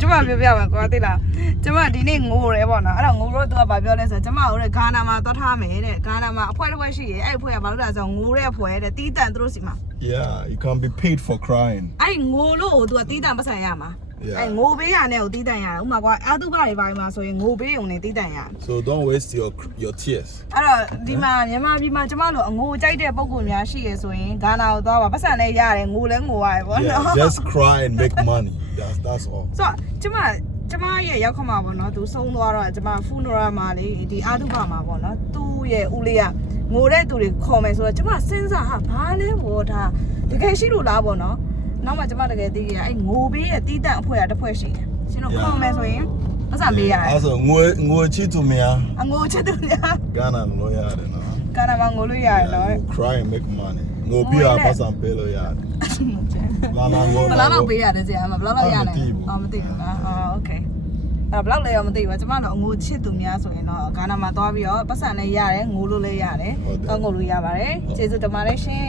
ကျမပြောပြမယ်ကွာသိလားကျမဒီနေ့ငိုရဲပေါ့နော်အဲ့တော့ငိုတော့သူကဘာပြောလဲဆိုတော့ကျမတို့ဂါနာမှာသွားထားမယ်တဲ့ဂါနာမှာအဖွဲတစ်ဖွဲရှိရဲအဲ့အဖွဲကဘာလို့လဲဆိုတော့ငိုတဲ့အဖွဲတဲ့တီးတန့်သူတို့စီမှာ Yeah, you can be paid for crying. အဲ့ငိုလို့သူကတီးတန့်ပတ်စံရမှာအဲ့ငိုပေးရတဲ့ကိုတီးတန့်ရတယ်ဥမာကွာအာတုပတွေပါမှာဆိုရင်ငိုပေးုံနဲ့တီးတန့်ရတယ် So don't waste your tears. အဲ့တော့ဒီမှာမြန်မာပြည်မှာကျမတို့အငိုကြိုက်တဲ့ပုံကိုများရှိရဆိုရင်ဂါနာကိုသွားပါပတ်စံလည်းရတယ်ငိုလည်းငိုရတယ်ပေါ့နော် Yeah, just cry and make money. That's all. ဆိုတော့ကျမရဲ့ရောက်ခမှာပေါ့နော်သူဆုံးသွားတော့ကျမဖူနိုရာမှာလေဒီအာတုပမှာပေါ့နော်သူ့ရဲ့ဦးလေးကငိုတဲ့သူတွေခေါ်မယ်ဆိုတော့ကျမစဉ်းစားဟာဘာလဲဘောဒါတကယ်ရှိလို့လားပေါ့နော်နောက်မှကျမတကယ်သိကြအဲ့ငိုပေးရဲ့တီးတန့်အဖွဲကတစ်ဖွဲ့ရှိတယ်ရှင်တို့ခေါ်မယ်ဆိုရင်ပတ်စံပေးရတယ် Also, ngwe chitu mea. အငိုချက်သူများ Ghana no yare no. ကာနာမှာငိုလို့ရတယ်နော် Cry and make money. Ngo pia pasa pelo yare. Lana ngo. ဘယ်လောက်ပေးရတယ်ဆရာမဘယ်လောက်ရလဲမသိဘူးနော်โอเคအဲ့ဘယ်လောက်လဲရောမသိဘူးကျမတို့အငိုချစ်သူများဆိုရင်တော့ဂါနာမှာသွားပြီးတော့ပတ်စံလည်းရတယ်ငိုလို့လည်းရတယ်တော့ငိုလို့ရပါတယ်ကျေးဇူးတင်ပါတယ်ရှင်